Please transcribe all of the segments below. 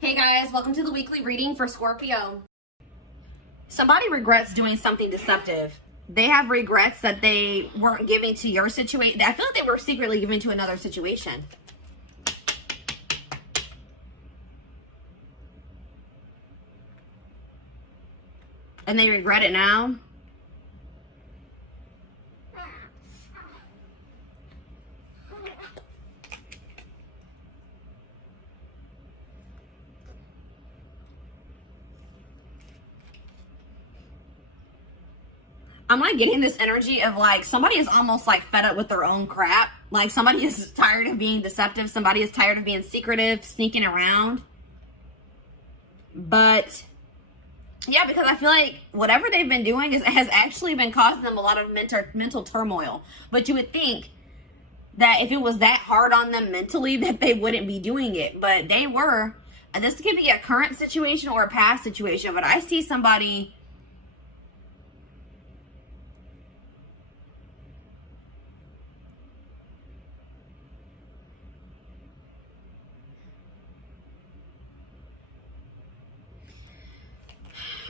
Hey guys, welcome to the weekly reading for Scorpio. Somebody regrets doing something deceptive. They have regrets that they weren't giving to your situation. I feel like they were secretly giving to another situation. And they regret it now. I'm like getting this energy of like somebody is almost like fed up with their own crap. Like somebody is tired of being deceptive. Somebody is tired of being secretive, sneaking around. But yeah, because I feel like whatever they've been doing has actually been causing them a lot of mental turmoil. But you would think that if it was that hard on them mentally that they wouldn't be doing it. But they were. And this could be a current situation or a past situation. But I see somebody...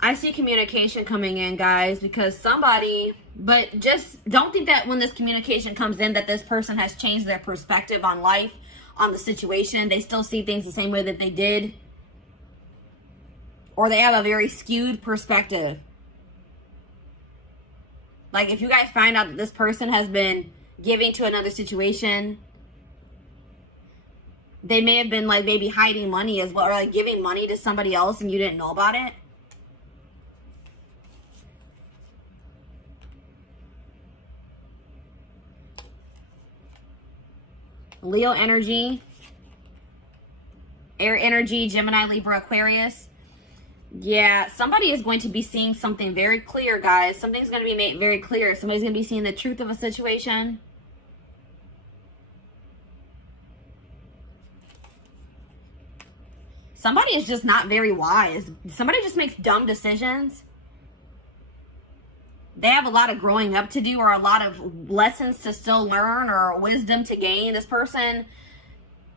I see communication coming in, guys, because somebody, but just don't think that when this communication comes in that this person has changed their perspective on life, on the situation. They still see things the same way that they did. Or they have a very skewed perspective. Like if you guys find out that this person has been giving to another situation, they may have been like maybe hiding money as well, or like giving money to somebody else and you didn't know about it. Leo energy, air energy, Gemini, Libra, Aquarius. Yeah, somebody is going to be seeing something very clear, guys. Something's going to be made very clear. Somebody's going to be seeing the truth of a situation. Somebody is just not very wise. Somebody just makes dumb decisions. They have a lot of growing up to do, or a lot of lessons to still learn, or wisdom to gain. This person,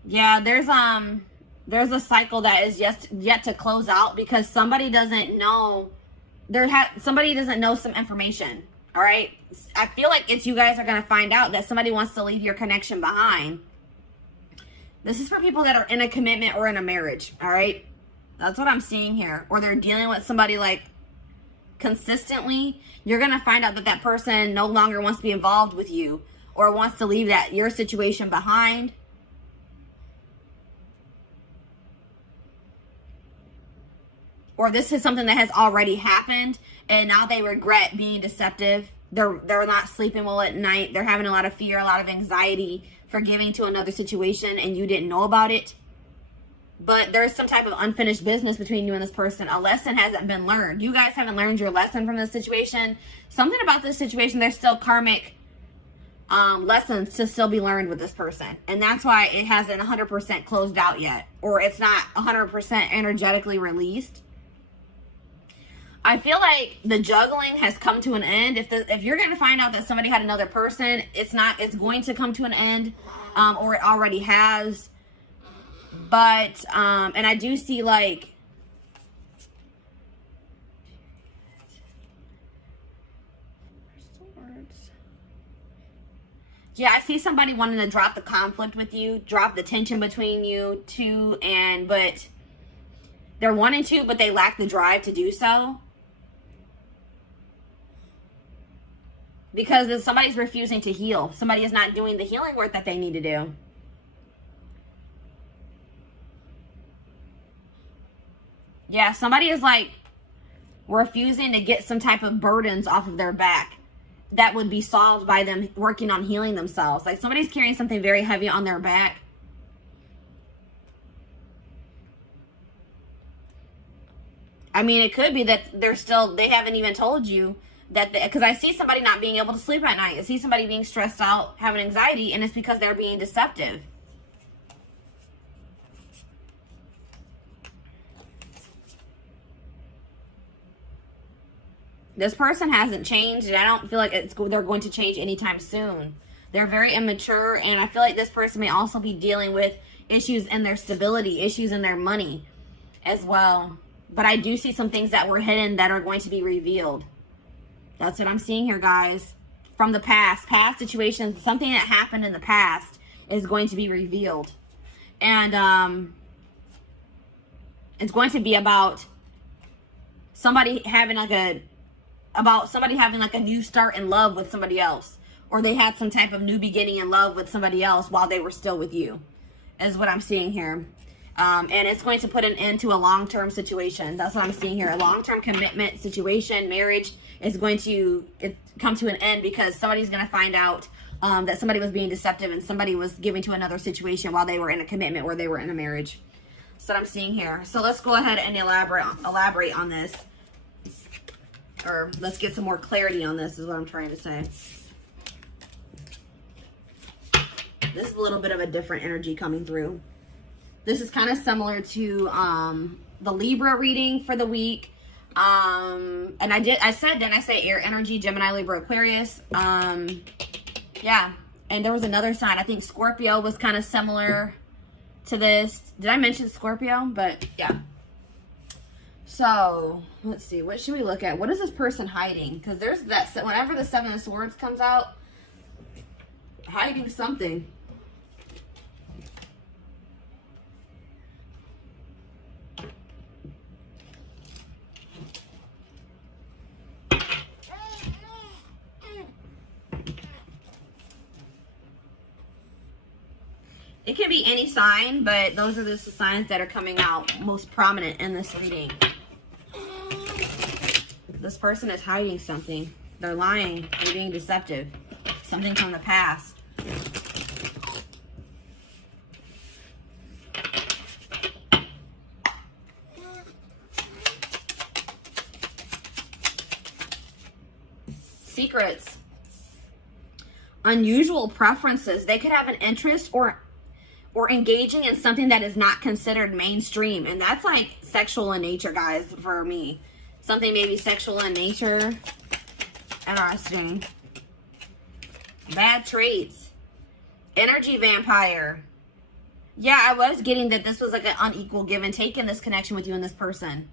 yeah, there's a cycle that is yet to close out because somebody doesn't know. Somebody doesn't know some information. All right, I feel like it's you guys are gonna find out that somebody wants to leave your connection behind. This is for people that are in a commitment or in a marriage. All right, that's what I'm seeing here. Or they're dealing with somebody like consistently. You're gonna find out that that person no longer wants to be involved with you, or wants to leave your situation behind. Or this is something that has already happened and now they regret being deceptive. They're not sleeping well at night. They're having a lot of fear, a lot of anxiety for giving to another situation and you didn't know about it. But there's some type of unfinished business between you and this person. A lesson hasn't been learned. You guys haven't learned your lesson from this situation. Something about this situation, there's still karmic lessons to still be learned with this person. And that's why it hasn't 100% closed out yet. Or it's not 100% energetically released. I feel like the juggling has come to an end. If you're going to find out that somebody had another person, it's going to come to an end. Or it already has. But, and I do see like, yeah, I see somebody wanting to drop the conflict with you, drop the tension between you two, but they're wanting to, but they lack the drive to do so. Because somebody's refusing to heal. Somebody is not doing the healing work that they need to do. Yeah, somebody is like refusing to get some type of burdens off of their back that would be solved by them working on healing themselves. Like somebody's carrying something very heavy on their back. I mean, it could be that they haven't even told you that, because I see somebody not being able to sleep at night. I see somebody being stressed out, having anxiety, and it's because they're being deceptive. This person hasn't changed, and I don't feel like they're going to change anytime soon. They're very immature, and I feel like this person may also be dealing with issues in their stability, issues in their money. as well. But I do see some things that were hidden that are going to be revealed. That's what I'm seeing here, guys. From the past situations, something that happened in the past is going to be revealed. And it's going to be about somebody having like a new start in love with somebody else, or they had some type of new beginning in love with somebody else while they were still with you, is what I'm seeing here. And it's going to put an end to a long-term situation. That's what I'm seeing here. A long-term commitment situation, marriage, is going to come to an end because somebody's going to find out that somebody was being deceptive and somebody was giving to another situation while they were in a commitment or they were in a marriage. That's what I'm seeing here. So let's go ahead and elaborate on this. Or let's get some more clarity on this, is what I'm trying to say. This is a little bit of a different energy coming through. This is kind of similar to the Libra reading for the week. And I said, didn't I say air energy, Gemini, Libra, Aquarius? Yeah. And there was another sign. I think Scorpio was kind of similar to this. Did I mention Scorpio? But yeah. So let's see. What should we look at? What is this person hiding? Because there's that, whenever the Seven of Swords comes out, hiding something. It can be any sign, but those are the signs that are coming out most prominent in this reading. This person is hiding something. They're lying. They're being deceptive. Something from the past. Secrets. Unusual preferences. They could have an interest or engaging in something that is not considered mainstream. And that's like sexual in nature, guys, for me. Something maybe sexual in nature. Interesting. Bad traits. Energy vampire. Yeah, I was getting that this was like an unequal give and take in this connection with you and this person.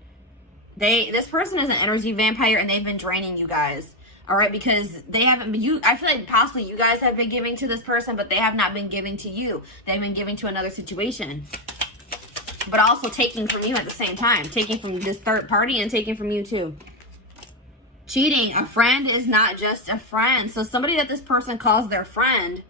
This person is an energy vampire and they've been draining you guys. All right, because they haven't been, I feel like possibly you guys have been giving to this person, but they have not been giving to you. They've been giving to another situation. But also taking from you at the same time. Taking from this third party and taking from you too. Cheating. A friend is not just a friend. So somebody that this person calls their friend,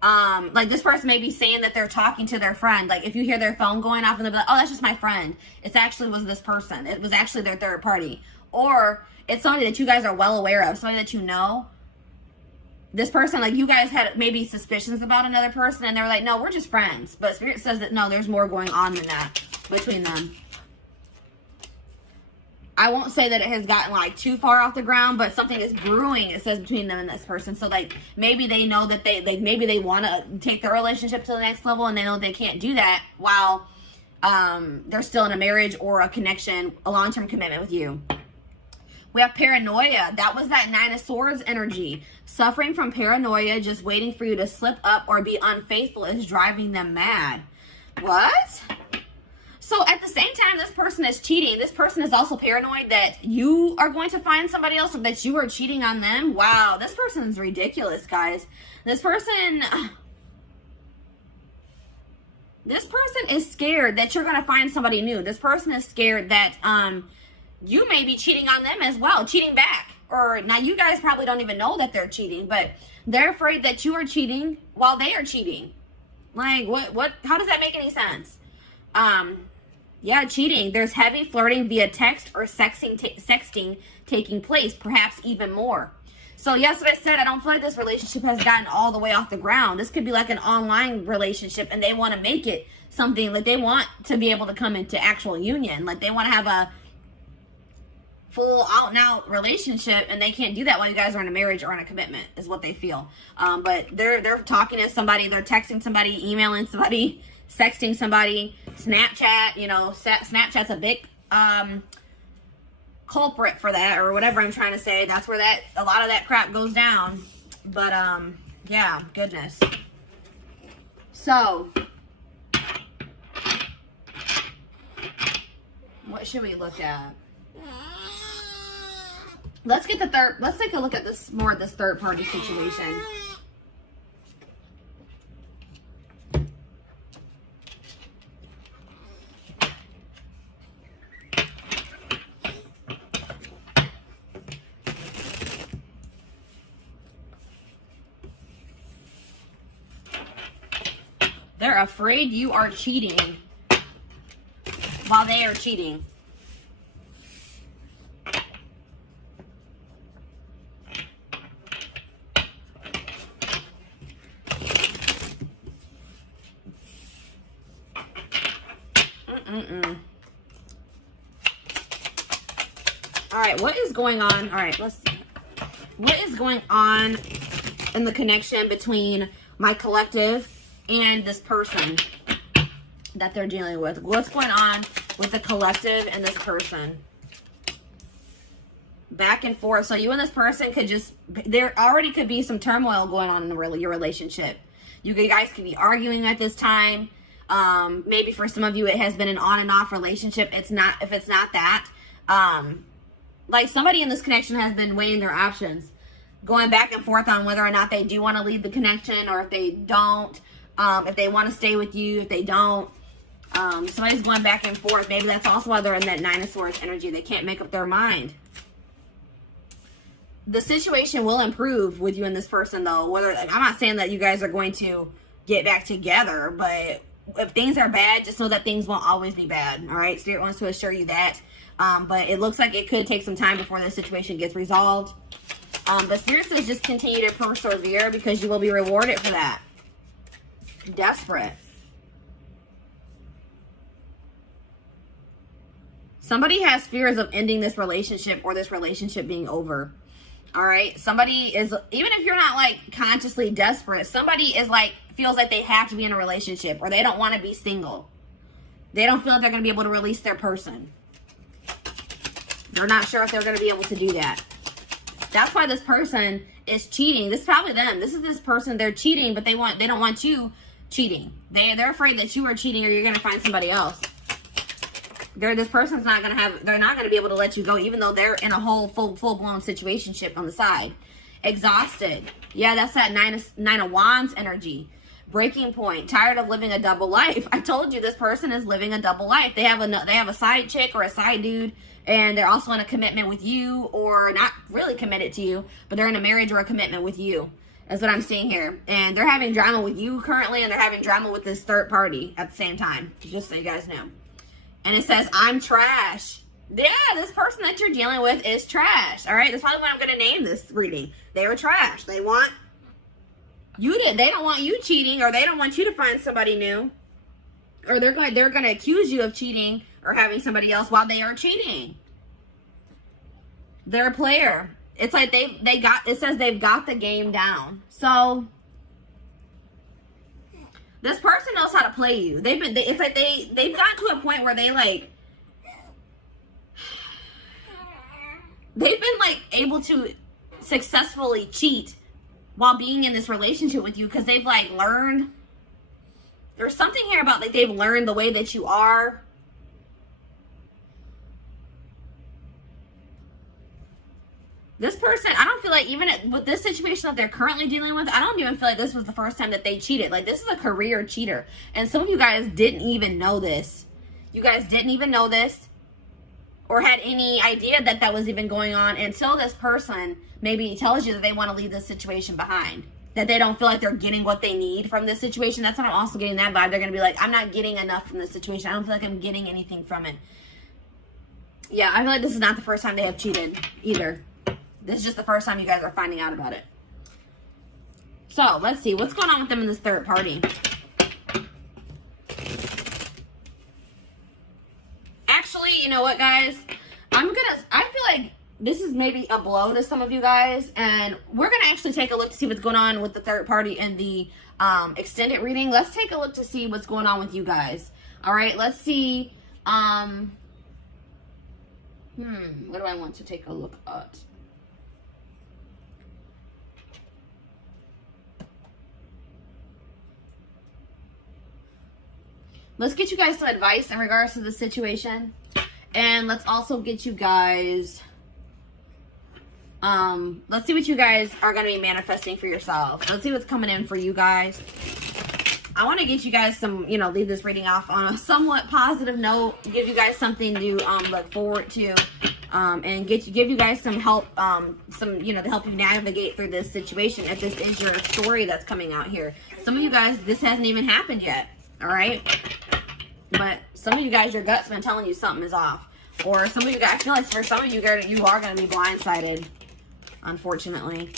like this person may be saying that they're talking to their friend. Like if you hear their phone going off and they'll be like, oh, that's just my friend. It actually was this person. It was actually their third party. Or it's somebody that you guys are well aware of, somebody that you know. This person, like you guys had maybe suspicions about another person and they were like, no, we're just friends. But Spirit says that no, there's more going on than that between them. I won't say that it has gotten like too far off the ground, but something is brewing, it says, between them and this person. So like maybe they know that maybe they want to take their relationship to the next level and they know they can't do that while they're still in a marriage or a connection, a long-term commitment with you. We have paranoia. That was that Nine of Swords energy. Suffering from paranoia, just waiting for you to slip up or be unfaithful is driving them mad. What? So at the same time this person is cheating, this person is also paranoid that you are going to find somebody else or that you are cheating on them. Wow, this person is ridiculous, guys. This person is scared that you're going to find somebody new. This person is scared that you may be cheating on them as well, cheating back. Or now you guys probably don't even know that they're cheating, but they're afraid that you are cheating while they are cheating. Like what how does that make any sense? Yeah, cheating. There's heavy flirting via text or sexting taking place, perhaps even more. So yes, what I said, I don't feel like this relationship has gotten all the way off the ground. This could be like an online relationship and they want to make it something like they want to be able to come into actual union. Like they want to have a full out and out relationship and they can't do that while you guys are in a marriage or in a commitment is what they feel. But they're talking to somebody, they're texting somebody, emailing somebody, sexting somebody, Snapchat, you know, Snapchat's a big culprit for that, or whatever I'm trying to say. That's where a lot of that crap goes down. But yeah, goodness. So What should we look at? Let's get the third. Let's take a look at this more of this third party situation. They're afraid you are cheating while they are cheating. All right, what is going on? All right, let's see. What is going on in the connection between my collective and this person that they're dealing with? What's going on with the collective and this person? Back and forth. So you and this person could just, there already could be some turmoil going on in your relationship. You guys could be arguing at this time. Maybe for some of you it has been an on and off relationship. It's not, if it's not that, like somebody in this connection has been weighing their options, going back and forth on whether or not they do want to leave the connection, or if they don't, if they want to stay with you, if they don't. Somebody's going back and forth. Maybe that's also why they're in that Nine of Swords energy. They can't make up their mind. The situation will improve with you and this person, though. Whether, I'm not saying that you guys are going to get back together, but if things are bad, just know that things won't always be bad. All right, Spirit wants to assure you that. But it looks like it could take some time before this situation gets resolved. But Spirit says just continue to persevere, because you will be rewarded for that. Desperate. Somebody has fears of ending this relationship, or this relationship being over. All right. Somebody is, even if you're not like consciously desperate, somebody is like, feels like they have to be in a relationship, or they don't want to be single. They don't feel like they're going to be able to release their person. They're not sure if they're going to be able to do that. That's why this person is cheating. This is probably them. This is this person. They're cheating, but they don't want you cheating. They're afraid that you are cheating, or you're going to find somebody else. This person's not going to have, they're not going to be able to let you go, even though they're in a whole full-blown situationship on the side. Exhausted. Yeah, that's that Nine of Wands energy. Breaking point. Tired of living a double life. I told you this person is living a double life. They have a side chick or a side dude, and they're also in a commitment with you, or not really committed to you, but they're in a marriage or a commitment with you. That's what I'm seeing here. And they're having drama with you currently, and they're having drama with this third party at the same time. Just so you guys know. And it says, I'm trash. Yeah, this person that you're dealing with is trash. All right, that's probably what I'm going to name this reading. They were trash. They want you to, they don't want you cheating, or they don't want you to find somebody new. Or they're going to accuse you of cheating or having somebody else while they are cheating. They're a player. It's like it says they've got the game down. So this person knows how to play you. It's like they've gotten to a point where they've been like able to successfully cheat while being in this relationship with you, because they've like learned. There's something here about like they've learned the way that you are. This person, I don't feel like, even with this situation that they're currently dealing with, I don't even feel like this was the first time that they cheated. Like, this is a career cheater. And some of you guys didn't even know this. You guys didn't even know this, or had any idea that that was even going on, until this person maybe tells you that they want to leave this situation behind. That they don't feel like they're getting what they need from this situation. That's what I'm also getting that vibe. They're going to be like, I'm not getting enough from this situation. I don't feel like I'm getting anything from it. Yeah, I feel like this is not the first time they have cheated either. This is just the first time you guys are finding out about it. So, let's see. What's going on with them in this third party? Actually, you know what, guys? I feel like this is maybe a blow to some of you guys. And we're going to actually take a look to see what's going on with the third party in the extended reading. Let's take a look to see what's going on with you guys. All right, let's see. What do I want to take a look at? Let's get you guys some advice in regards to the situation. And let's also get you guys, let's see what you guys are going to be manifesting for yourself. Let's see what's coming in for you guys. I want to get you guys some, you know, leave this reading off on a somewhat positive note, give you guys something to look forward to, and give you guys some help, you know, to help you navigate through this situation if this is your story that's coming out here. Some of you guys, this hasn't even happened yet, all right? But some of you guys, your gut's been telling you something is off. Or some of you guys, I feel like for some of you, you are going to be blindsided, unfortunately.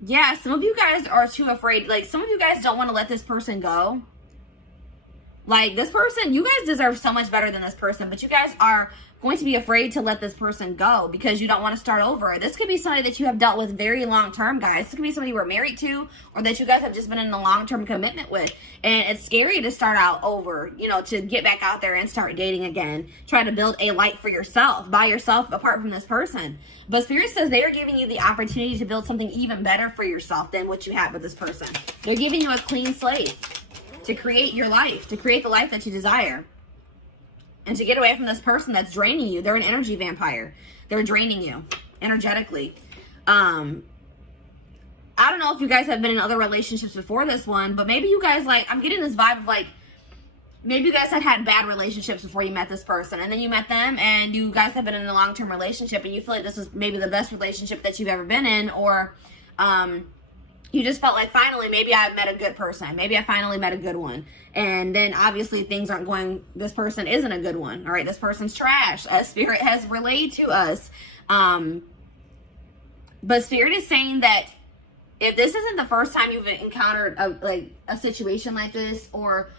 Yeah, some of you guys are too afraid. Like, some of you guys don't want to let this person go. Like, this person, you guys deserve so much better than this person, but you guys are going to be afraid to let this person go because you don't want to start over. This could be somebody that you have dealt with very long term, guys. This could be somebody you were married to, or that you guys have just been in a long-term commitment with. And it's scary to start out over, you know, to get back out there and start dating again. Try to build a life for yourself, by yourself, apart from this person. But Spirit says they are giving you the opportunity to build something even better for yourself than what you had with this person. They're giving you a clean slate to create your life, to create the life that you desire. And to get away from this person that's draining you. They're an energy vampire. They're draining you energetically. I don't know if you guys have been in other relationships before this one, but maybe you guys, like, I'm getting this vibe of, like, maybe you guys had bad relationships before you met this person, and then you met them, and you guys have been in a long-term relationship, and you feel like this was maybe the best relationship that you've ever been in, or you just felt like, finally, maybe I met a good person. Maybe I finally met a good one. And then obviously things aren't going, this person isn't a good one. All right, this person's trash, as Spirit has relayed to us. But Spirit is saying that if this isn't the first time you've encountered a situation like this, or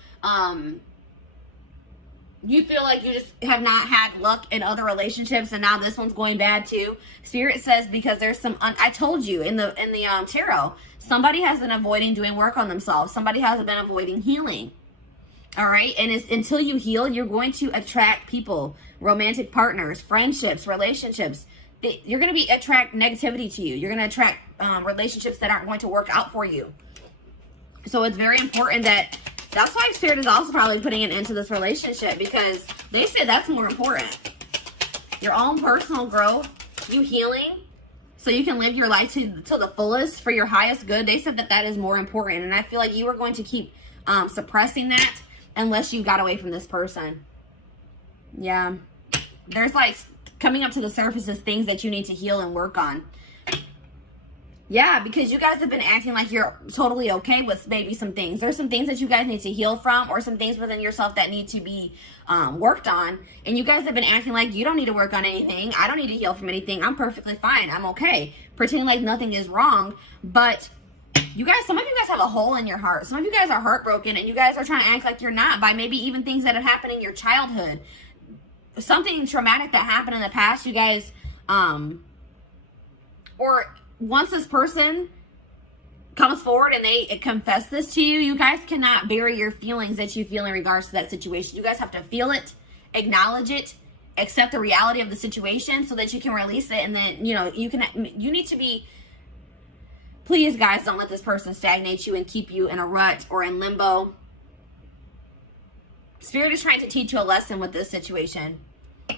you feel like you just have not had luck in other relationships and now this one's going bad too, Spirit says because there's some, I told you in the tarot, somebody has been avoiding doing work on themselves. Somebody has been avoiding healing. All right. And it's, until you heal, you're going to attract people, romantic partners, friendships, relationships. You're going to attract negativity to you. You're going to attract relationships that aren't going to work out for you. So it's very important that's why Spirit is also probably putting an end to this relationship, because they say that's more important. Your own personal growth, you healing, so you can live your life to the fullest for your highest good. They said that is more important. And I feel like you are going to keep suppressing that unless you got away from this person. Yeah. There's, like, coming up to the surface is things that you need to heal and work on. Yeah, because you guys have been acting like you're totally okay with maybe some things. There's some things that you guys need to heal from, or some things within yourself that need to be worked on. And you guys have been acting like you don't need to work on anything. I don't need to heal from anything. I'm perfectly fine. I'm okay. Pretending like nothing is wrong. But you guys, some of you guys have a hole in your heart. Some of you guys are heartbroken, and you guys are trying to act like you're not by maybe even things that have happened in your childhood. Something traumatic that happened in the past, you guys, or once this person comes forward and they confess this to you, you guys cannot bury your feelings that you feel in regards to that situation. You guys have to feel it, acknowledge it, accept the reality of the situation so that you can release it. And then, you know, you need to be, please guys, don't let this person stagnate you and keep you in a rut or in limbo. Spirit is trying to teach you a lesson with this situation.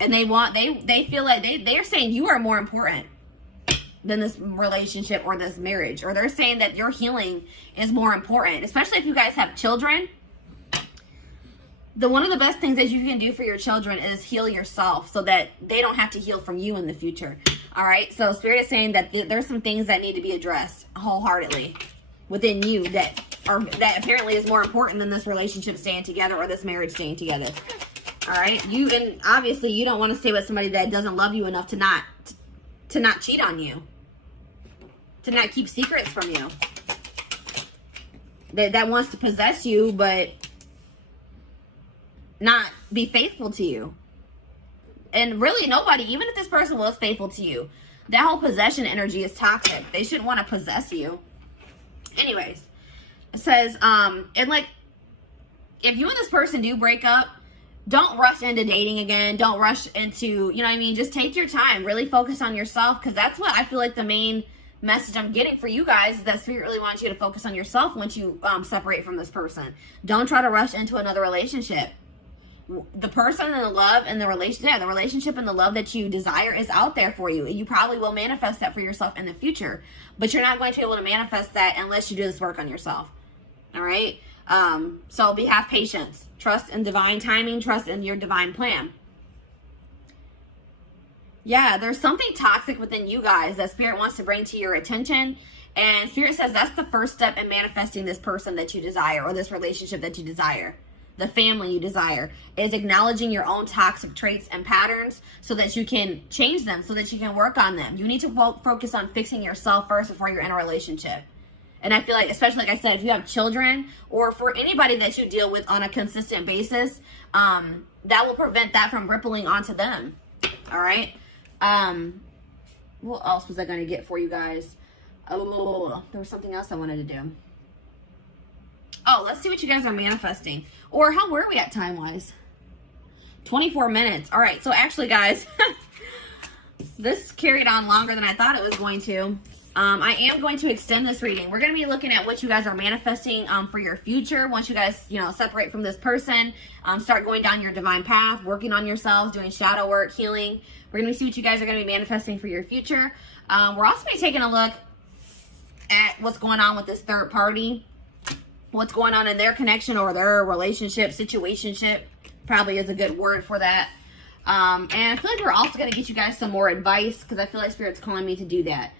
And they feel like they're saying you are more important than this relationship or this marriage, or they're saying that your healing is more important, especially if you guys have children. One of the best things that you can do for your children is heal yourself so that they don't have to heal from you in the future. All right. So Spirit is saying that there's some things that need to be addressed wholeheartedly within you that apparently is more important than this relationship staying together or this marriage staying together. All right. And obviously you don't want to stay with somebody that doesn't love you enough to not cheat on you, to not keep secrets from you, that wants to possess you but not be faithful to you. And really nobody, even if this person was faithful to you, that whole possession energy is toxic. They shouldn't want to possess you. Anyways, it says, and like, if you and this person do break up, don't rush into dating again. Don't rush into, you know what I mean? Just take your time. Really focus on yourself, because that's what I feel like the main message I'm getting for you guys is that Spirit really wants you to focus on yourself once you separate from this person. Don't try to rush into another relationship. The person and the love and the relationship and the love that you desire is out there for you. You probably will manifest that for yourself in the future, but you're not going to be able to manifest that unless you do this work on yourself. All right. So have patience, trust in divine timing, trust in your divine plan. Yeah, there's something toxic within you guys that Spirit wants to bring to your attention. And Spirit says that's the first step in manifesting this person that you desire, or this relationship that you desire. The family you desire is acknowledging your own toxic traits and patterns so that you can change them, so that you can work on them. You need to focus on fixing yourself first before you're in a relationship. And I feel like, especially like I said, if you have children or for anybody that you deal with on a consistent basis, that will prevent that from rippling onto them. All right. What else was I going to get for you guys? Oh, there was something else I wanted to do. Oh, let's see what you guys are manifesting. Or how were we at time-wise? 24 minutes. All right. So actually, guys, this carried on longer than I thought it was going to. I am going to extend this reading. We're going to be looking at what you guys are manifesting for your future. Once you guys, separate from this person, start going down your divine path, working on yourselves, doing shadow work, healing. We're going to see what you guys are going to be manifesting for your future. We're also going to be taking a look at what's going on with this third party. What's going on in their connection or their relationship, situationship, probably is a good word for that. And I feel like we're also going to get you guys some more advice because I feel like Spirit's calling me to do that.